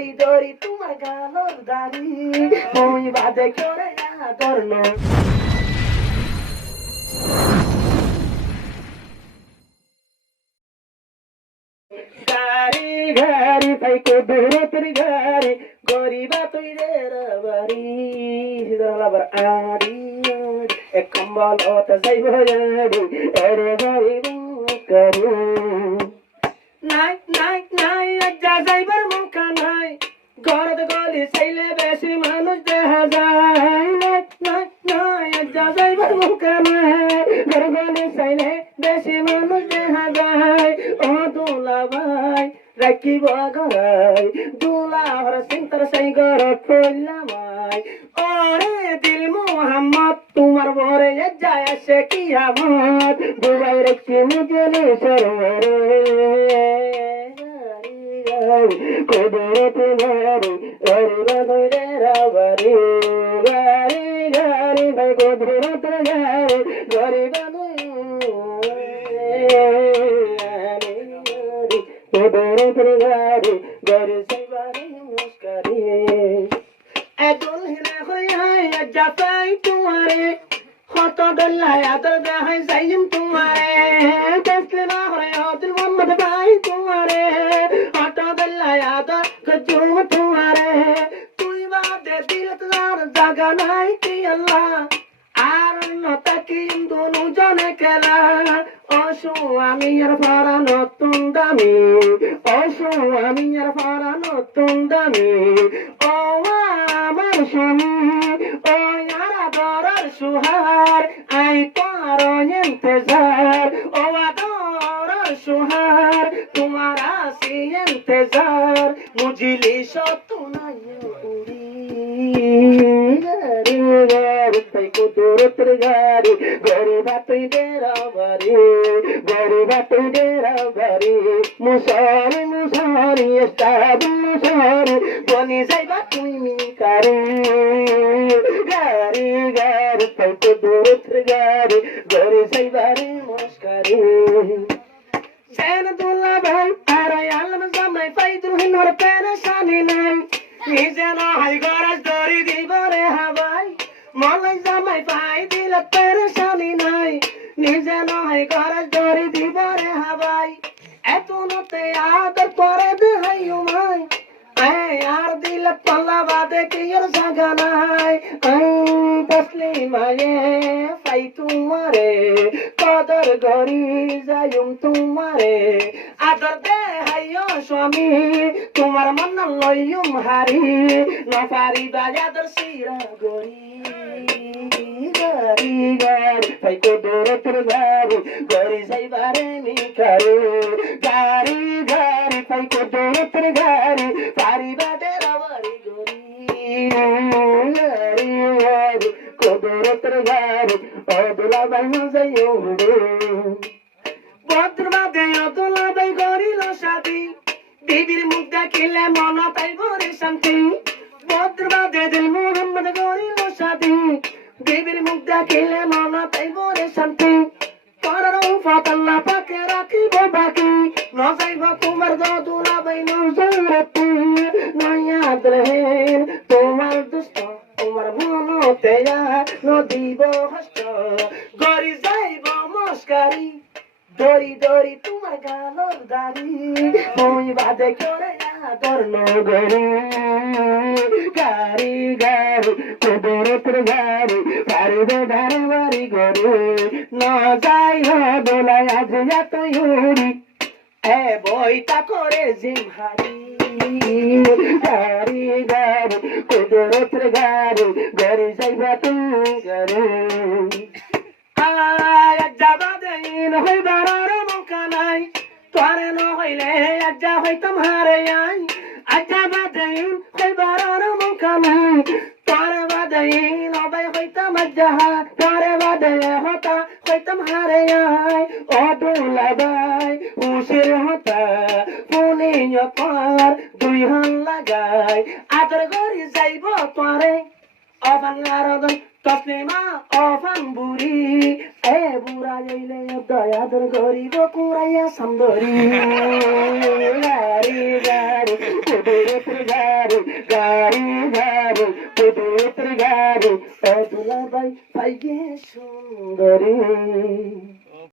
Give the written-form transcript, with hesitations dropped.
দড়ি দড়ি তোমার গালর দাড়ি ওই বাদে করে আদর নয় গাড়ি গাড়ি পাইকো দূরতের গাড়ি গরিবা তুই রে বাড়ি আবার আড়ি এক কম্বল ওটা যাইব গাড়ি এরে গাড়ি করি নাই নাই নাই আজ্জা যাইবার মুখা নাই ঘরত গলি চাইলে বেশি মানুষ দেখা যায় নাই নাই নাই আজ্জা যাইবার মুখা নাই ঘর গলি চাইলে বেশি মানুষ দেখা যায় ও দুলা ভাই রাখিব ঘরাই দুলা হর সিংতর সাই ঘর কইলামাই ওরে দিল মোহাম্মদ তোমার বরে যায় আসে কি আমত দুবাই রাখছি মুজে সরোরে কুদরত গারি গারি বাগরে রাবারি গারি গারি ভাই কুদরত গারি গারি বাগরে কুদরত গারি গারি সাইবারি মুস্কারি এদুল হিনা হই জাতাই তোমারে কত দল্লাই আদর দেখাই যাইম তোমারে দেখলে না হয় আব্দুল মোহাম্মদ ভাই তোমারে কত দল্লাই আদর গজুম তোমারে তুই বাদে দিল তোর জায়গা নাই কি আল্লাহ আর নতাকি দুনু জনে খেলা অসু আমি আর ফারা নতুন দামি অসু আমি আর ফারা নতুন দামি ও আমার স্বামী ও আর আদরের সুহার আই তার ইন্তজার ও আদরের সুহার তোমার আসি ইন্তজার মুজিলি সত্য নাই উড়ি গারি গারি তাই কুদরতের গারি গরিবা তুই ডেরা বাড়ি গরিবা তুই ডেরা বাড়ি মুসারি মুসারি স্টাব মুসারি বনি যাইবা তুই মিকারে গারি গারি তাই কুদরতের গারি গরি যাইবারে মুস্কারি সেন দুল্লা ভাই আর আলম জামাই ফাইদুল হিনর পেরেশানি নাই নিজে না হাই গরাজ দড়ি দিব রে হাবাই মলাই জামাই পাই দিল পেরেশানি নাই নিজে না হাই গরাজ দড়ি দিব রে হাবাই এত নতে আদর করে দে হাই উমাই আর দিল পাল্লা বাদে কি আর জায়গা নাই তসলি মায়ে পাই তোমারে কদর গরি যাইম তোমারে আদর দে হাইও স্বামী তোমার মন লইম হারি নফারি বাজাদর সিরা গরি গারি গারি পাই কুদরতের গারি গরি যাইবারে মিকারে গারি গারি পাই কুদরতের গারি পারি বাদে রাবারি গরি গারি গারি কুদরতের গারি অদলা বাই যাইও রে ভদ্রবাদে অদলা বাই গরিল শাদি বিবির মুখ দেখিলে মন তাই ভরে শান্তি ভদ্রবাদে দিল মোহাম্মদ গরিল শাদি বিবির মুখ দেখিলে মন তাই ভরে শান্তি করার ফাতাল্লা পাকে রাখিব বাকি ন যাইব তোমার দুলা বাই নজরতে নয়াদ রহেন তোমার দুষ্ট তোমার মনতে নদীব হস্ত গরি যাইব মস্কারি দড়ি দড়ি তোমার গালর দাড়ি ওই বাদে করে আদর নগরি গাড়ি গাড়ি কুদরতের গাড়ি পারিবে ধারে বাড়ি গরি না যাই দোলাই আজ এত উড়ি এ বইটা করে জিমহারি গাড়ি গাড়ি কুদরতের গাড়ি গাড়ি যাইবা তুমি গাড়ি যাবা দেন হইবার মৌকা নাই তোরে ন হইলে আজ্জা হইতাম হারে আই আজ্জা বাদেন হইবার মৌকা নাই তোরে বাদেন অবাই হইতাম আজ্জা তোরে বাদে হতা হইতাম হারে আই ও দুলা বাই উশির হতা পুনি পার দুই হান লাগাই আদর গরি যাইব তোরে অবান আরদন তসলিমা অফান বুড়ি এ বুড়া যাইলে দয়াদর গরিব কুড়াইয়া সুন্দরী গারি গারি কুদরতের গারি গাড়ি গাড়ি কুদরতের গাড়ি ও দুলাভাই পাইয়ে সুন্দরী